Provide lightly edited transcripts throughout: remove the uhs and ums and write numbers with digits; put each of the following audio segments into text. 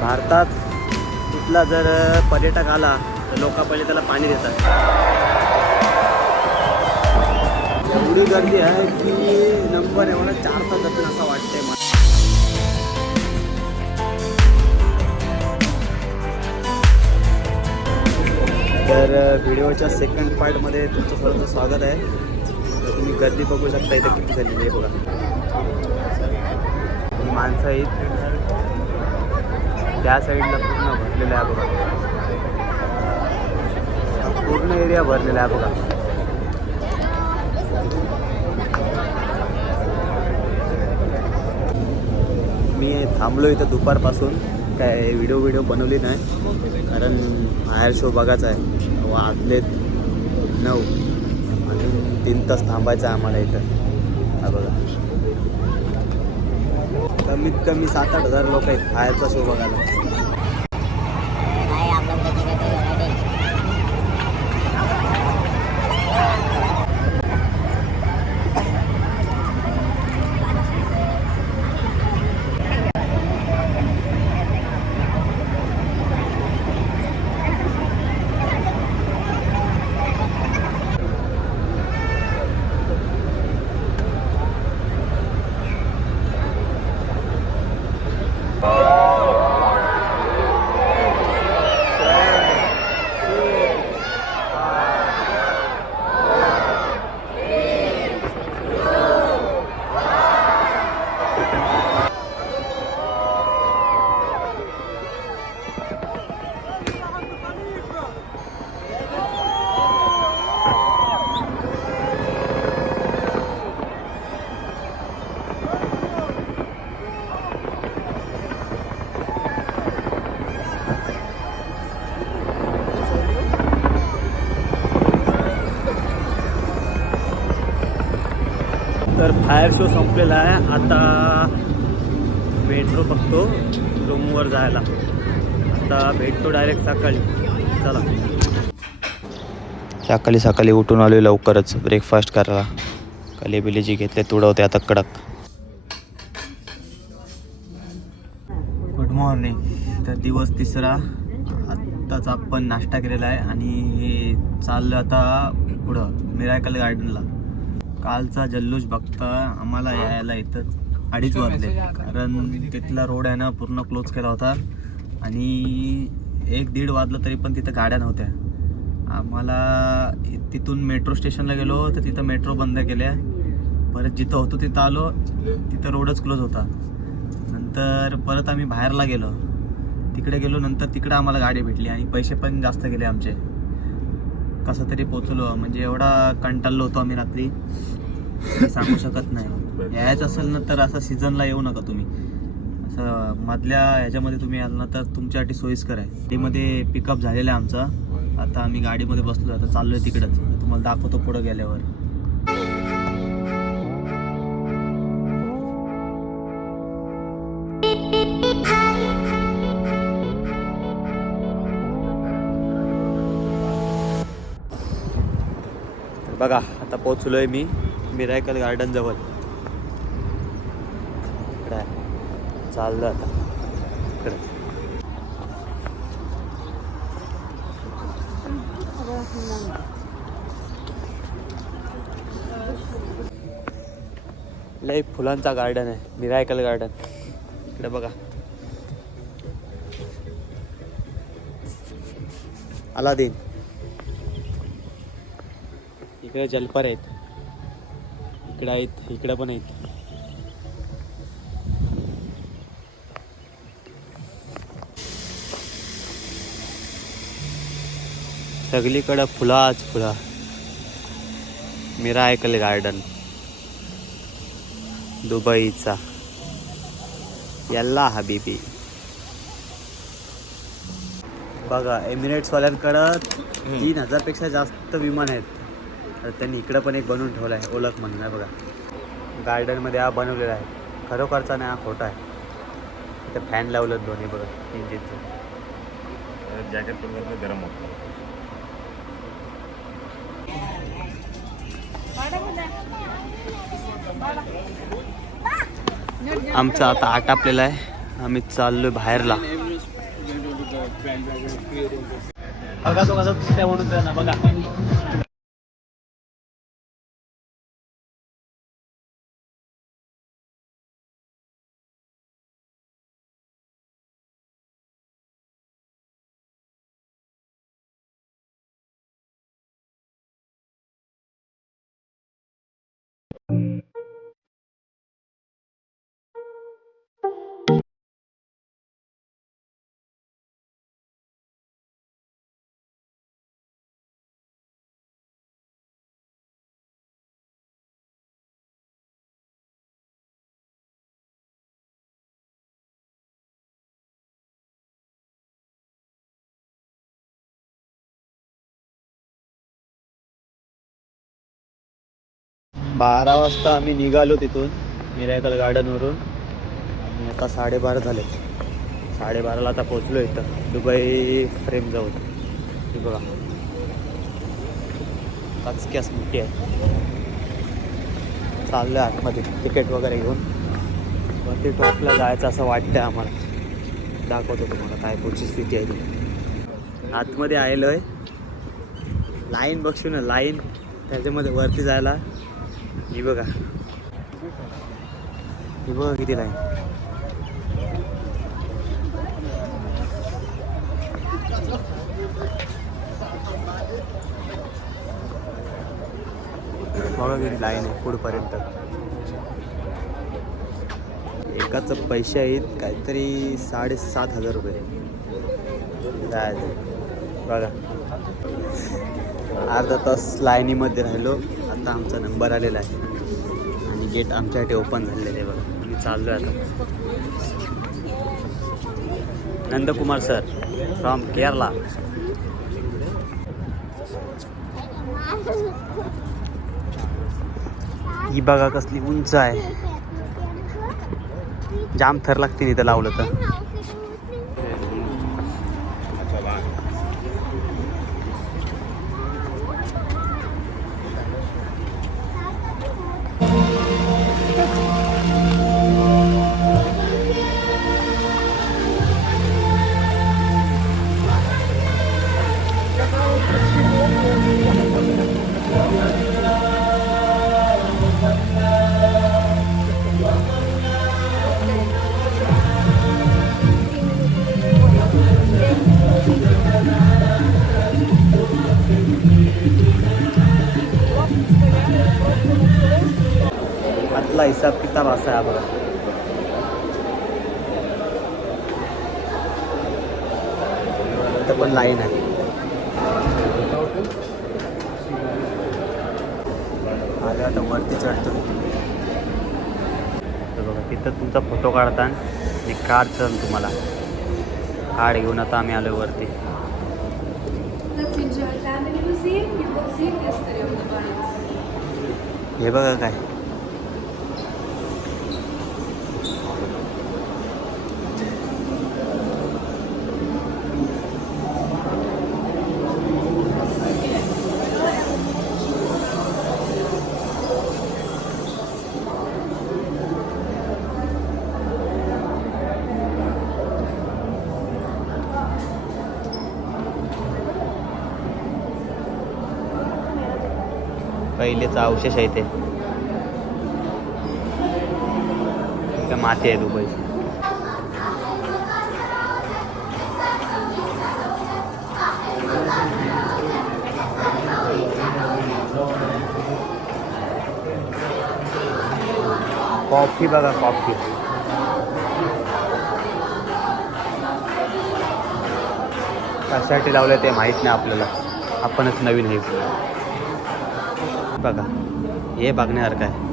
भारतात कुठला जर पर्यटक आला तर लोक पहिले त्याला पाणी देतात. एवढी गर्दी आहे की नंबर एवढा 4 तास जातील असं वाटतंय मला. तर व्हिडिओच्या सेकंड पार्टमध्ये तुमचं सर्वांचं स्वागत आहे. तर तुम्ही गर्दी बघू शकता इथं किती झालेली आहे बघा. ही माणसं आहेत त्या साईडला पूर्ण भरलेलं आहे बघा. पूर्ण एरिया भरलेला आहे बघा. मी थांबलो इथं दुपारपासून, काय व्हिडिओ बनवली नाही कारण बाहेर शो बघायचा आहे. वाजलेत 9 आणि 3 तास थांबायचं आहे आम्हाला इथं. हा बघा कमीत कमी 7-8 हजार लोक आहेत बाहेरचा शो बघायला. तर फायर शो संपलेला आहे. आता मेट्रो बघतो रूमवर जायला. आता भेटतो डायरेक्ट सकाळी. चला सकाळी उठून आलो लवकरच ब्रेकफास्ट करायला. कलेबिले जी घेतले तुडवते आता कडक. Good morning. तर दिवस तिसरा. आत्ताच आपण नाश्ता केलेला आहे आणि चाललो आता पुढं मिराकल गार्डनला. कालचा जल्लोष बघता आम्हाला यायला इथं 2:30 वाजले कारण तिथला रोड आहे ना पूर्ण क्लोज केला होता आणि 1-1:30 वाजलं तरी पण तिथं गाड्या नव्हत्या. आम्हाला तिथून मेट्रो स्टेशनला गेलो तर तिथं मेट्रो बंद केल्या. परत जिथं होतो तिथं आलो तिथं रोडच क्लोज होता. नंतर परत आम्ही बाहेरला गेलो. तिकडे गेलो नंतर तिकडे आम्हाला गाडी भेटली आणि पैसे पण जास्त गेले आमचे. कसं तरी पोचलो. म्हणजे एवढा कंटाळलो होतो आम्ही रात्री सांगू शकत नाही. यायचं असेल ना तर असं सीझनला येऊ नका तुम्ही. असं मधल्या ह्याच्यामध्ये तुम्ही आल ना तर तुमच्यासाठी सोयीस्कर आहे. गाडीमध्ये पिकअप झालेला आहे आमचा. आता आम्ही गाडीमध्ये बसलो. आता चाललो आहे तिकडंच. तुम्हाला दाखवतो पुढं गेल्यावर. बघा आता पोचलो आहे मी मिराकल गार्डन जवळ. इकडे चाललो आता इकडे. लई फुलांचा गार्डन आहे मिराकल गार्डन. इकडे बघा अलादीन. इकडे जलपर आहेत. इकडे आहेत. इकडे पण आहेत. सगळीकडं फुलाच फुला. मिराकल गार्डन दुबईचा यल्ला हबीबी. बघा एमिरेट्सवाल्यांकडं 3000 पेक्षा जास्त विमान आहेत. तर त्यांनी इकडं पण एक बनवून ठेवलं आहे ओळख म्हणून आहे बघा. गार्डनमध्ये हा बनवलेला आहे. खरोखरचा नाही हा खोटा आहे. इथं फॅन लावलं दोन्ही बघा इंजिनचं. जॅकेट पण गरम होतं. आमचं आता आटापलेलं आहे. आम्ही चाललोय बाहेरला. बघा तो कसा दिसतोय म्हणून त्यांना बघा. बारा वाजता आम्ही निघालो तिथून मिरायकल गार्डनवरून आणि आता 12:30 झाले. 12:30ला आता पोचलो इथं दुबई फ्रेम जाऊन. हे बघा काचक्यास मोठी आहे. चाललं आहे आतमध्ये तिकीट वगैरे घेऊन वरती टॉपला जायचं असं वाटतं आम्हाला. दाखवतो तुम्हाला काय पुढची स्थिती आहे ती. आतमध्ये आलेलो आहे. लाईन बघशू ना लाईन त्याच्यामध्ये वरती जायला. ही बघा किती लाईन. बघा किती लाईन आहे पुढपर्यंत. एकाचं पैसे आहेत काहीतरी 7,500 रुपये जायचं. बघा अर्धा तास लाईनीमध्ये राहिलो. आता आमचा नंबर आलेला आहे आणि गेट आमच्यासाठी ओपन झालेलं आहे. बघा आम्ही चाललो आहे आता. Nandkumar sir from Kerala. ही बघा कसली उंच आहे. जाम थर लागते इथं लावलं तर. आतला हिसाब किताब असा आहे बघा. इथं पण लाईन आहे. आलं आता वरती चढतो. बघा तिथं तुमचा फोटो काढता आणि कार्ड चढ तुम्हाला. कार्ड घेऊन आता आम्ही आलो वरती. हे बघा काय पहिलेचा अवशेष आहे ते. माती आहे दुबई. कॉफी बघा कॉफी. कशासाठी लावलं ते माहीत नाही आपल्याला. आपणच नवीन आहे. बघा हे बघण्यासारखं आहे.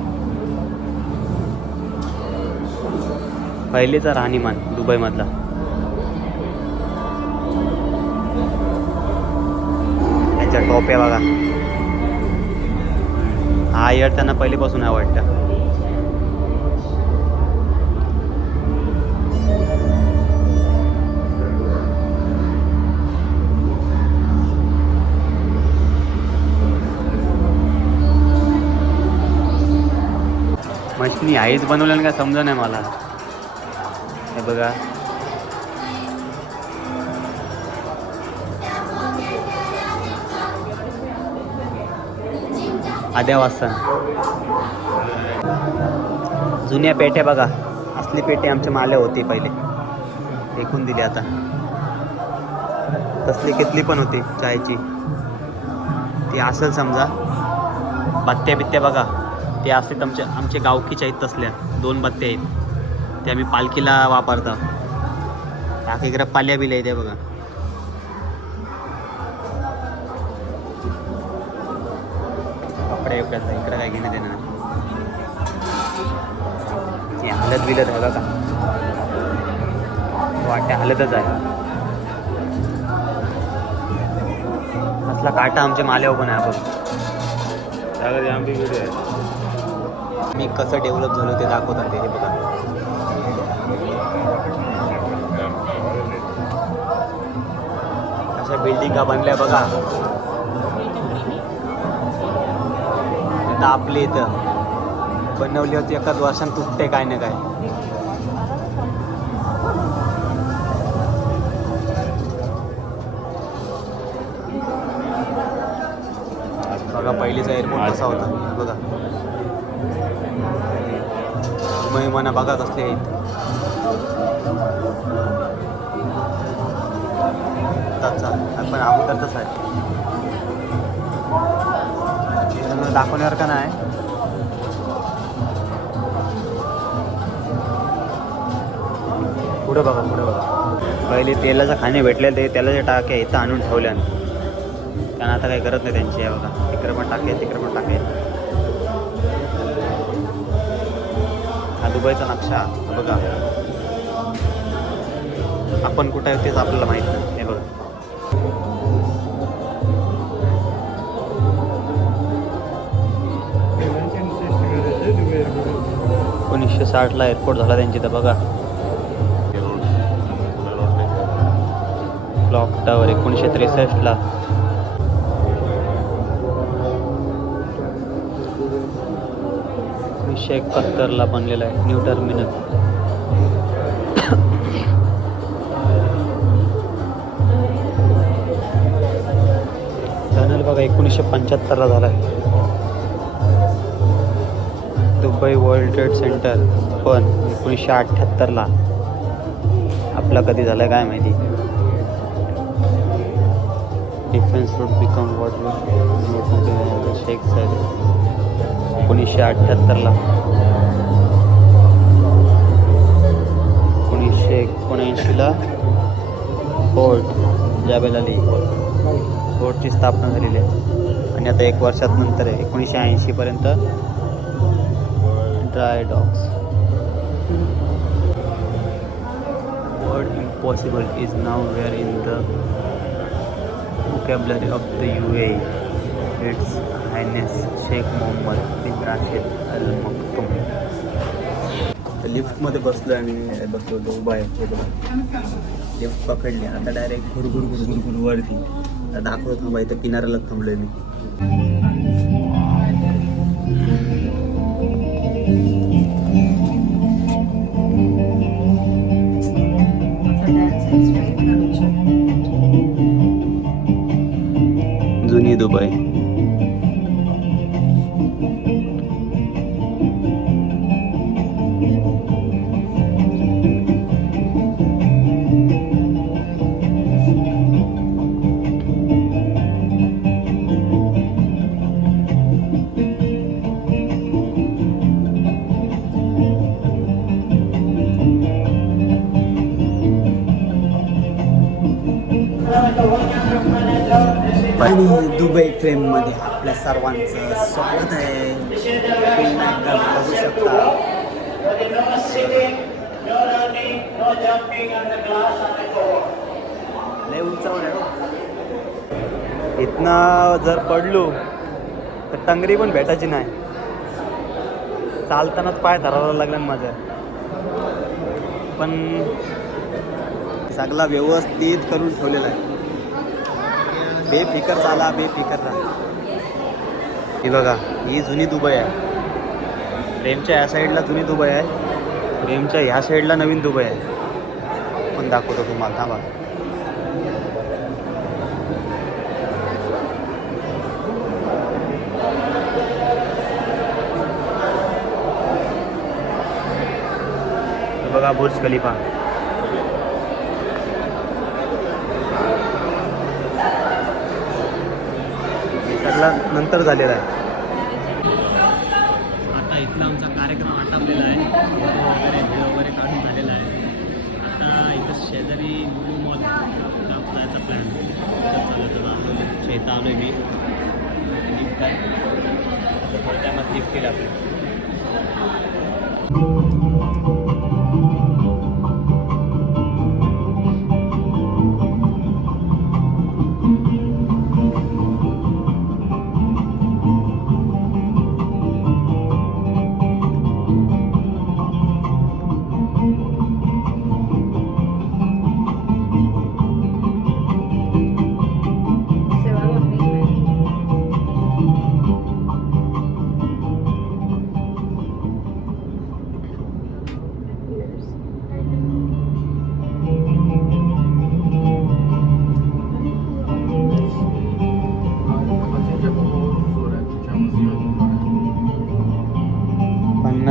पहिलेचा राहणीमान दुबईमधला. त्यांच्या टोप्या बघा. हा इयर त्यांना पहिलेपासून आवडतं. मशनी आईच बनवलं का समजा नाही मला. हे बघा आद्या वासन. जुन्या पेट्या बघा, असली पेटी आमच्या माले होती पहिले, फेकून दिली आता. तसली कितली पण होती चायची, ती असेल समजा. बत्त्या बित्त्या बघा, ते असतात आमच्या गावकीच्या आहेत तसल्या 2 बत्त्या आहेत, ते आम्ही पालखीला वापरतो. बाकी इकडे पाल्या बिल्या आहेत बघा. कपडे उपयाचा इकडं काय घेणं देणं. ती हालत बिलत आहे बघा, वाटते हालतच आहे. असला काटा आमच्या माल्यावर पण आहे आपण. मी कसं डेव्हलप झालो ते दाखवतात ते, हे बघा. अशा बिल्डिंगा बनल्या बघा. आता आपली इथं बनवली होती एकाच वर्षात तुटते काय ना काय. बघा पहिलीचा एअरपोर्ट कसा होता बघा. विमानं बघा कसले आहेत. पण अगोदर तसं आहे, दाखवण्यावर का नाही. पुढे बघा, पुढे बघा. पहिले तेलाचे खाणे भेटले, ते तेलाच्या टाक्या इथं आणून ठेवल्या, कारण आता काही करत नाही त्यांची. आहे बघा, तिकडे पण टाके, तिकडे पण टाके. हा दुबईचा नक्षा बघा. आपण कुठं आहे तेच आपल्याला माहीत नाही. हे बघा, 1960 एअरपोर्ट झाला त्यांची. तर बघा क्लॉक टावर 1963. 1971 बनलेला आहे न्यू टर्मिनल. टनल बघा 1975 झाला आहे. दुबई वर्ल्ड ट्रेड सेंटर पण 1978. आपला कधी झाला काय माहिती. Defence road become what Sheikh साहेब 1978. 1979 फोर्ट जाबेल अली फोर्टची स्थापना झालेली आहे. आणि आता 1 वर्षात नंतर आहे 1980 पर्यंत dry docks. Word impossible is now where in the vocabulary of the UAE. Its Highness Sheikh Mohammed bin Rashid Al Maktoum. लिफ्टमध्ये बसलो आणि बसलो तो उभा आहे. लिफ्ट पकडली, आता डायरेक्ट गुरगुर वरती दाखवतो. थांबा इथं किनाऱ्याला थांबलोय मी. जुनी दुबई. आणि दुबई फ्रेममध्ये आपल्या सर्वांचं स्वागत आहे. पुन्हा एकदा बघू शकता. लय उंचावर आहे. इथनं जर पडलो तर टंगरी पण भेटायची नाही. चालतानाच पाय धरायला लागला माझं. पण सगळा व्यवस्थित करून ठेवलेला आहे. बेफिकर चाला, बेफिकर राहा. ही बघा, ही जुनी दुबई आहे. फ्रेमच्या ह्या साईडला जुनी दुबई आहे, फ्रेमच्या ह्या साईडला नवीन दुबई आहे. पण दाखवतो तुम्हाला, थांबा. बघा बुर्ज खलिफा. सगळा नंतर झालेला आहे. आता इथला आमचा कार्यक्रम आटपलेला आहे. फोटो वगैरे व्हिडिओ वगैरे काढून झालेला आहे. आता इथं शेजारी लुलू मॉल जायचा प्लॅन इथं आलो मी. लिफ्ट आहे आता थोड्या टायमात लिफ्ट केलं आपण.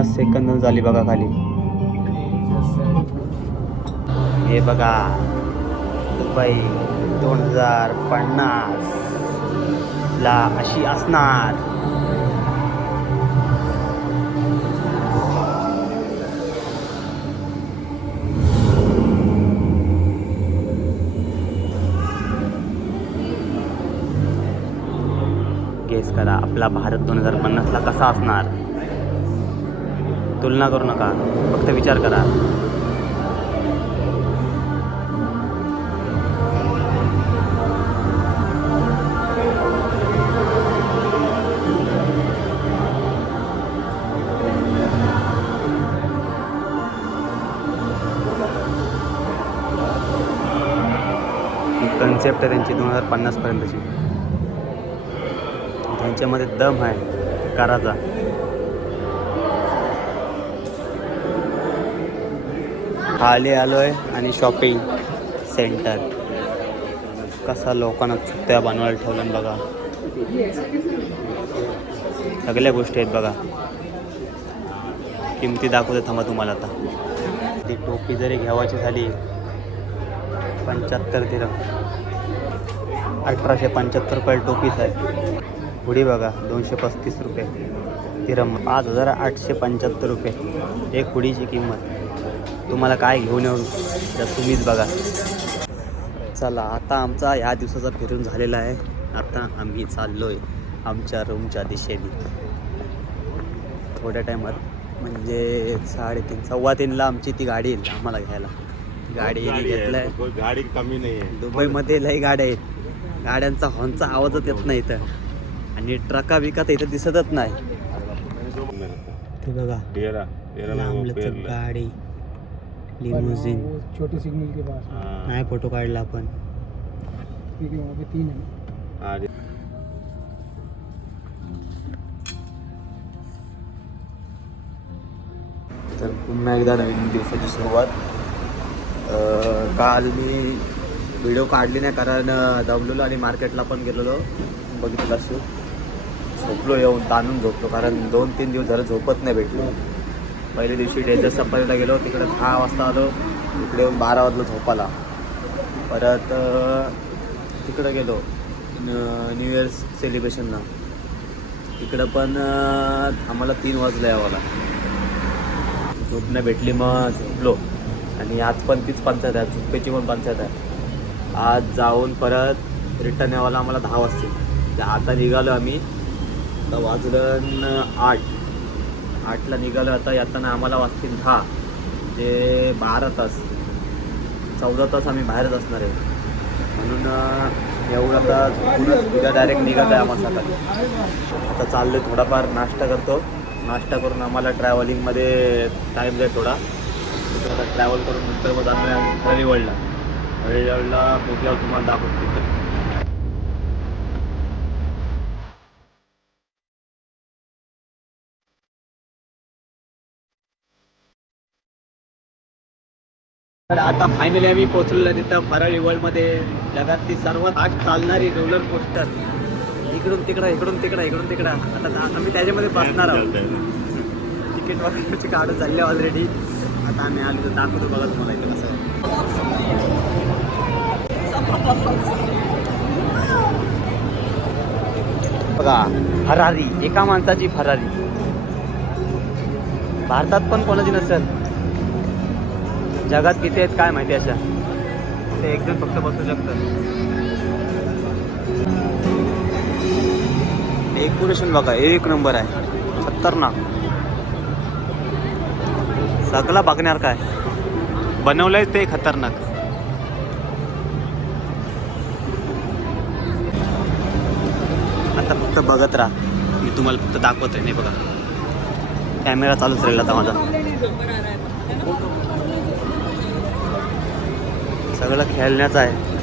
सेकंद झाली बघा खाली. हे बघा दुबई 2050 ला अशी असणार. गेस करा आपला भारत 2050 ला कसा असणार. तुलना करू नका, फक्त विचार करा. कन्सेप्ट आहे त्यांची 2050 पर्यंतची. त्यांच्यामध्ये दम आहे कराचा. खाली आलोय आणि शॉपिंग सेंटर कसा लोकांना चुत्या बनवायला ठेवलं बघा. सगळ्या गोष्टी आहेत बघा. किमती दाखवते थांबा तुम्हाला. आता ती टोपी जरी घ्यावाची झाली 75 दिरहम, 1875 रुपये टोपीच आहे. पुढी बघा 235 रुपये दिरहम, 5875 रुपये एक पुडीची किंमत. तुम्हाला काय घेऊन येऊ तर तुम्हीच बघा. चला आता आमचा ह्या दिवसाचा फिरून झालेला आहे. आता आम्ही चाललोय आमच्या रूमच्या दिशेने. थोड्या टायमात म्हणजे 3:30 3:15ला आमची ती गाडी येईल आम्हाला घ्यायला. गाडी घेतलं आहे. गाडी कमी नाही आहे. दुबईमध्ये लई गाड्या आहेत. गाड्यांचा हॉर्नचा आवाजच येत नाही इथं. आणि ट्रका बिका तर इथं दिसतच नाही. ते बघा गाडी लिमोजिन. छोटे सिग्नल के पास नाही फोटो काढला आपण. वहाँ पे 3 है. तर पुन्हा एकदा नवीन दिवसाची सुरुवात. काल मी व्हिडिओ काढली नाही कारण दमलेलो आणि मार्केटला पण गेलेलो. बघितलं असं झोपलो, येऊन ताणून झोपलो कारण 2-3 दिवस झालं झोपत नाही भेटलो. पहिल्या दिवशी डेझर्ट सफारीला गेलो, तिकडे 10 वाजता आलो. इकडे येऊन 12 वाजलं झोपाला. परत तिकडं गेलो न्यू इयर सेलिब्रेशनला. तिकडं पण आम्हाला 3 वाजलं यावाला. झोप नाही भेटली, मग झोपलो. आणि आज पण तीच पंचायत आहे, झोपेची पण पंचायत आहे. आज जाऊन परत रिटर्न यावाला आम्हाला 10 वाजतील. आता निघालो आम्ही. आता वाजलं 8ला निघालो. आता येताना आम्हाला वाजतील 10, म्हणजे 12 तास 14 तास आम्ही बाहेरच असणार आहे. म्हणून एवढं आता झोपूनच उद्या डायरेक्ट निघत आहे आम्हाला सकाळी. आता चाललो थोडाफार नाश्ता करतो. नाश्ता करून आम्हाला ट्रॅव्हलिंगमध्ये टाईम जाईल थोडा. आता ट्रॅव्हल करून नंतर मग आम्ही हरिवळला पोचल्यावर तुम्हाला दाखवतो तिथं. तर आता फायनली आम्ही पोहोचलेलो तिथं परळी वर्ल्डमध्ये. जगातली सर्वात फास्ट चालणारी रोलर कोस्टर. इकडून तिकडं इकडून तिकडं इकडून तिकडं. आता आम्ही त्याच्यामध्ये बसणार आहोत. तिकीट वगैरे काढून झाले ऑलरेडी. आता आम्ही आलो तर दाखवतो बघा तुम्हाला इथं कसं आहे. बघा फरारी, एका माणसाची फरारी. भारतात पण कोणाची नसेल, जगात किती आहेत काय माहिती अशा. ते एक जण फक्त बसू शकतात. डेकोरेशन बघा एक नंबर आहे, खतरनाक. सगळं बघणार काय बनवलंय ते खतरनाक. आता फक्त बघत राहा, मी तुम्हाला फक्त दाखवतोय. नाही बघा, कॅमेरा चालूच राहील आता माझा. सगळं खेळण्याचं आहे.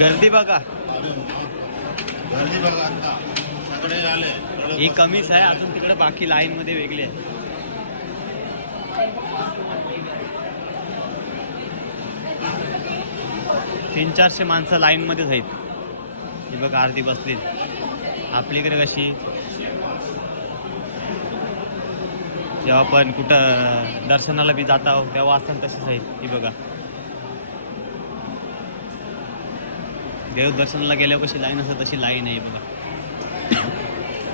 गर्दी बघा, ही कमीच आहे अजून. तिकडे बाकी लाईन मध्ये वेगळी आहे. तीन 400 माणसं लाईन मध्येच आहेत. ही बघा अर्धी बसली. आपलीकडे कशी जेव्हा पण कुठं दर्शनाला बी जाता तेव्हा असताना तशीच आहे. ही बघा देवदर्शनाला गेल्यावर कशी लाईन असते तशी लाईन आहे बघा.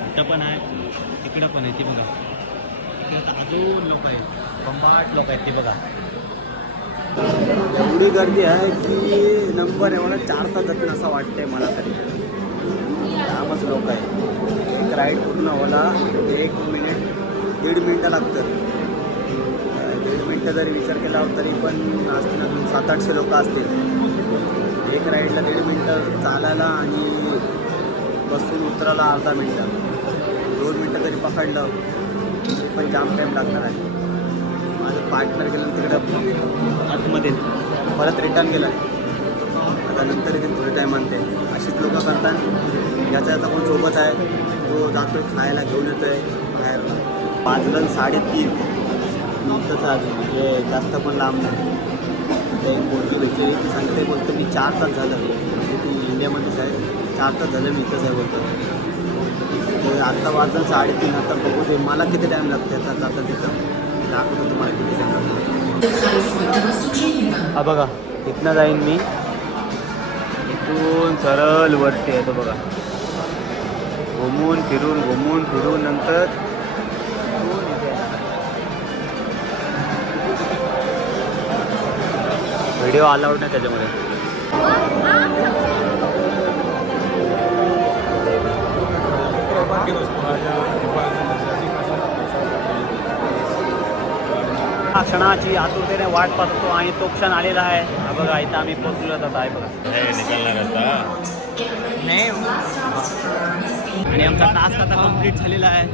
इथं पण आहे, तिकडं पण आहे. ती बघा इकडे तर अजून लोक आहेत, कंबाट लोक आहेत. ते बघा एवढी गर्दी आहे की नंबर आहे मला 4 तास जातील असं वाटतंय मला तरी. जामच लोक आहे. एक राईड पूर्ण व्हायला 1 मिनिट 1.5 मिनटं लागतं. 1.5 मिनटं जरी विचार केला तरी पण असतील अजून 700-800 लोक असतील. एक राईडला 1.5 मिनटं चालायला आणि बसून उतरायला अर्धा मिनटं. 2 मिनटं तरी पकडलं पण जाम टाईम लागणार आहे. माझं पार्टनर गेलं तिकडं आतमध्ये, परत रिटर्न गेलं. आता नंतर इथे थोडे टाईम आणते. अशीच लोकं करतात. याचा कोण सोबत आहे तो जातोय खायला घेऊन येतो आहे बाहेरला. वाजलं 3:30 मिनिटंच अजून, म्हणजे जास्त पण लांब नाही. ते एक पोरगी भेटली ती सांगते, बोलतो मी 4 तास झालं, म्हणजे ती इंडियामध्येच आहे. 4 तास झालं मी इथंच आहे बोलतो. तर आत्ता वाजलं 3:30. आता बघू दे मला किती टाईम लागते. आता जाता तिथं दाखवतो तुम्हाला किती टाईम लागतो. हा बघा इथनं जाईन मी, इथून सरळ वरती आहे तो बघा. घुमून फिरून नंतर व्हिडिओ अलाउड नाही त्याच्यामध्ये. क्षणाची आतुरतेने वाट पाहतो आणि तो क्षण आलेला आहे. हा बघा इथं आम्ही पोहोचलो जात आहे बघा. आणि आमचा टास्क आता कंप्लीट झालेला आहे.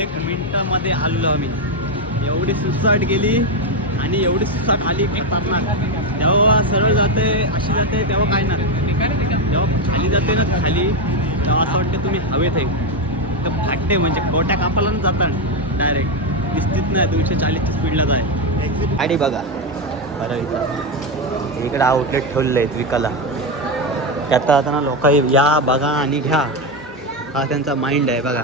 1 मिनिटामध्ये आलो आम्ही. एवढी सुसाट गेली आणि एवढी सुसाट आली की खतरनाक. जेव्हा सरळ जाते अशी जाते तेव्हा काय ना, जेव्हा खाली जाते ना खाली तेव्हा असं वाटतं तुम्ही हवेत आहे. तर फाटते म्हणजे कोट्या कापाला जातात डायरेक्ट. दिसतीच नाही. 240 स्पीडलाच आहे. आणि बघा बरं इकडं आउटलेट ठेवलेलं आहेत विकायला. त्यात आता ना लोक या बघा आणि घ्या, हा त्यांचा माइंड आहे बघा.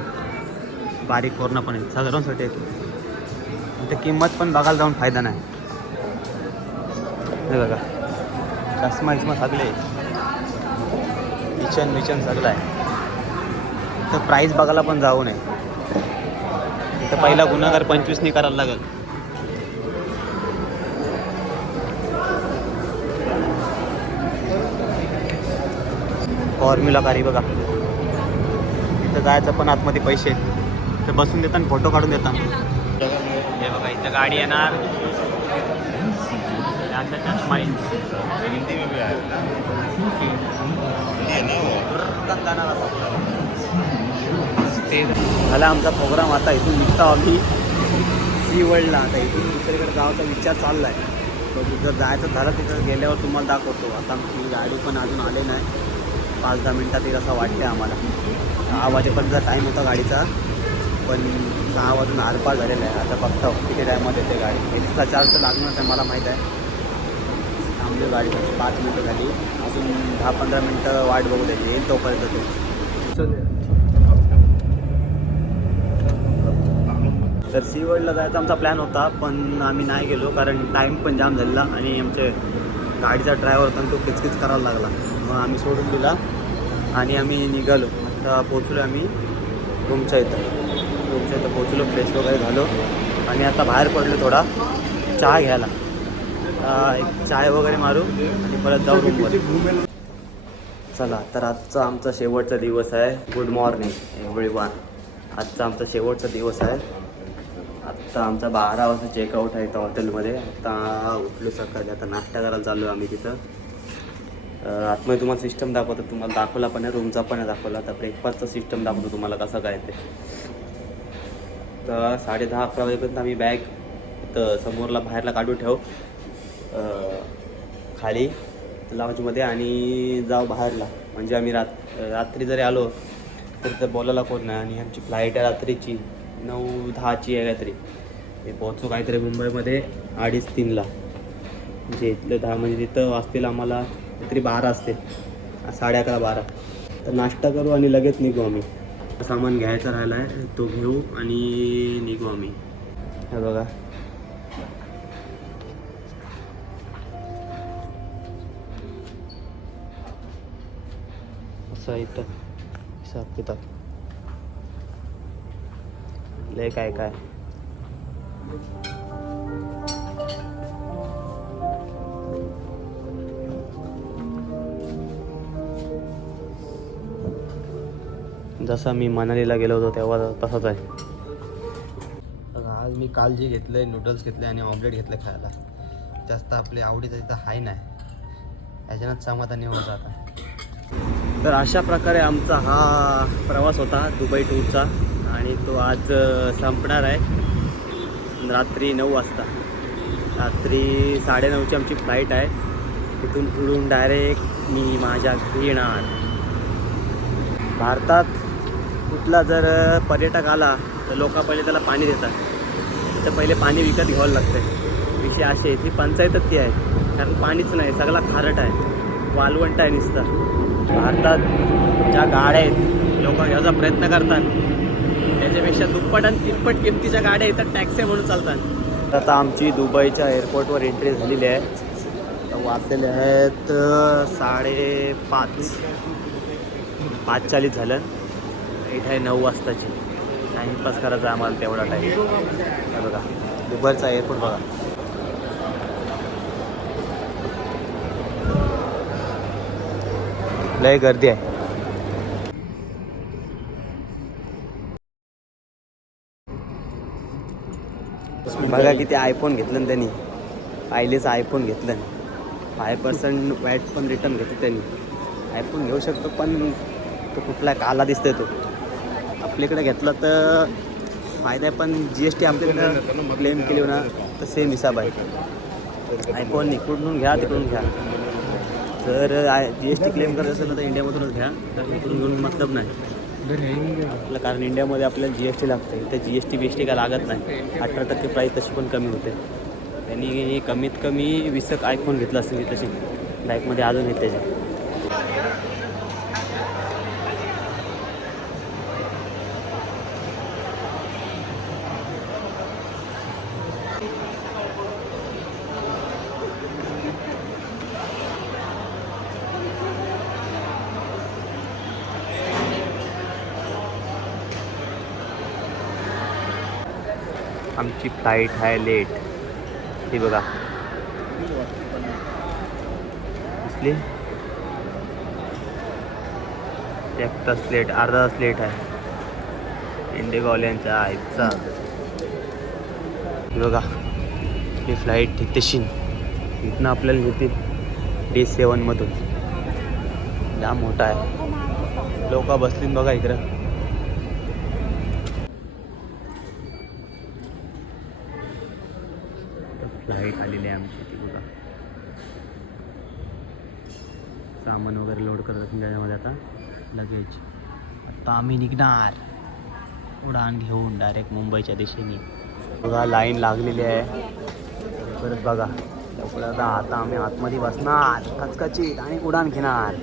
बारीक कोरोना पण आहे सर्वांसाठी. तर किंमत पण बघायला जाऊन फायदा नाही. हे बघा चष्मा सगळे, विचन सगळं आहे. तर प्राईस बघायला पण जाऊ नये. तर पहिला गुन्हागार 25 करायला लागेल. फॉर्म्युला कारी बघा. तिथं जायचं पण आतमध्ये पैसे तर बसून देतात, फोटो काढून देतात. हे बघा इथं गाडी येणार चष्मा झाला आमचा प्रोग्राम. आता इथून निघतो आम्ही सी वर्ल्डला. आता इथून दुसरीकडे जायचा विचार चालला आहे. बघू जर जायचं झालं तिथं गेल्यावर तुम्हाला दाखवतो. आता आमची गाडी पण अजून आले नाही. 5-10 मिनटात येईल असं वाटते आम्हाला. 6 वाजेपर्यंत टाईम होता गाडीचा, पण 6 वाजून आरपार झालेला आहे. आता बघतो किती टाईममध्ये येते गाडी. एक्स्ट्रा चार्ज तर लागणारच आहे मला माहीत आहे. थांबलो गाडी 5 मिनटं झाली, अजून 10-15 मिनटं वाट बघू द्यायची. येईल तोपर्यंत तो. तर सी वर्ल्डला जायचा आमचा प्लॅन होता, पण आम्ही नाही गेलो कारण टाईम पण जाम झालेला आणि आमचे गाडीचा ड्रायव्हर होता तो किचकिच करायला लागला. मग आम्ही सोडून दिला आणि आम्ही निघालो. आता पोचलो आम्ही रूमच्या इथं पोचलो, फ्रेश वगैरे झालो आणि आता बाहेर पडलो थोडा चहा घ्यायला. एक चाय वगैरे मारू आणि परत जाऊ रूमवर. चला तर आजचा आमचा शेवटचा दिवस आहे. Good morning everyone. आजचा आमचा शेवटचा दिवस आहे. आत्ता आमचा 12 वाजता चेकआउट आहे इथं हॉटेलमध्ये. आता उठलो सकाळी. आता नाश्ता करायला चाललो आम्ही तिथं. आतमध्ये तुम्हाला सिस्टम दाखवतो. तुम्हाला दाखवला पण आहे, रूमचा पण आहे दाखवला. आता ब्रेकफास्टचा सिस्टम दाखवतो तुम्हाला कसं काय ते. तर 10:30-11 वाजेपर्यंत आम्ही बॅग इथं समोरला बाहेरला काढून ठेवू खाली लाऊंजमध्ये आणि जाऊ बाहेरला. म्हणजे आम्ही रात्री जरी आलो तर तर बोलायला कोण नाही. आणि आमची फ्लाईट आहे रात्रीची 9-10ची आहे काहीतरी. हे पोहोचू काहीतरी मुंबईमध्ये 2:30-3ला. म्हणजे इथलं 10 म्हणजे तिथं वाजतील आम्हाला काहीतरी 12 असते, 11:30-12. तर नाश्ता करू आणि लगेच निघू आम्ही. सामान घ्यायचा राहिला आहे तो घेऊ आणि निघू आम्ही. हे बघा असं इथं हिसाब किताब लय काय काय. जसा मी मनालीला गेलो होतो तेव्हा तसंच आहे. आज मी काल जे घेतलं नूडल्स घेतले आणि ऑमलेट घेतलं खायला. जास्त आपल्या आवडीचं इथं हाय नाही, याच्यानंच समाधानी होऊन जाता. तर अशा प्रकारे आमचा हा प्रवास होता दुबई टूरचा आणि तो आज संपणार आहे रात्री 9 वाजता. रात्री 9:30ची आमची फ्लाईट आहे. तिथून उडून डायरेक्ट मी माझ्या घरी येणार. भारतात कुठला जर पर्यटक आला तर लोक पहिले त्याला पाणी देतात. तिथं पहिले पाणी विकत घ्यावं लागतं. विषय असे ती पंचायतच ती आहे, कारण पाणीच नाही, सगळा खारट आहे, वालवंट आहे नुसतं. भारतात ज्या गाड्या आहेत लोक घ्यायचा प्रयत्न करतात त्याच्यापेक्षा दुप्पट आणि तिप्पट किमतीच्या गाड्या इथं टॅक्सी म्हणून चालतात. आता आमची दुबईच्या एअरपोर्टवर एंट्री झालेली आहे. वाजलेले आहेत 5:30. 5:40 झालं. इथं आहे 9 वाजताची. टाईमपास करायचा आम्हाला तेवढा टाईम. बघा दुबईचा एअरपोर्ट बघा. लय गर्दी आहे. बघा किती आयफोन घेतलं ना त्यांनी. पाहिलेच आयफोन घेतलं. 5% वॅट पण रिटर्न घेतो त्यांनी. आयफोन घेऊ शकतो पण तो कुठला काला दिसतोय तो. आपल्याकडे घेतला तर फायदा आहे, पण GST आपल्याकडं क्लेम केली ना तर सेम हिसाब आहे. आयफोन इकडून घ्या तिकडून घ्या. जर GST क्लेम करत असेल तर इंडियामधूनच घ्या, तर इकडून घेऊन मतलब नाही आपलं. कारण इंडियामध्ये आपल्याला GST लागते. इथे GST काय लागत नाही. 18% प्राईस तशी पण कमी होते. त्यांनी कमीत कमी 20 आयफोन घेतला असेल तशी बाईकमध्ये अजून येते त्याच्या. आमची फ्लाईट आहे लेट. ही बघा दिसली. 1 तास लेट, अर्धा तास लेट आहे. इंडिगोवाल्यांच्या आईचा हे बघा ही फ्लाईट ठिकतेशीन इथनं आपल्याला येतील D7 मधून. जाम मोठा आहे, लोक बसलीन बघा इकडं. फ्लाईट आलेली आहे आमची ती बघा. सामान वगैरे लोड करत असेल त्याच्यामध्ये आता लगेच. आता आम्ही निघणार उडान घेऊन डायरेक्ट मुंबईच्या दिशेने. बघा लाईन लागलेली आहे परत बघा. लवकर आता आम्ही आतमध्ये बसणार कचकचित आणि उडान घेणार.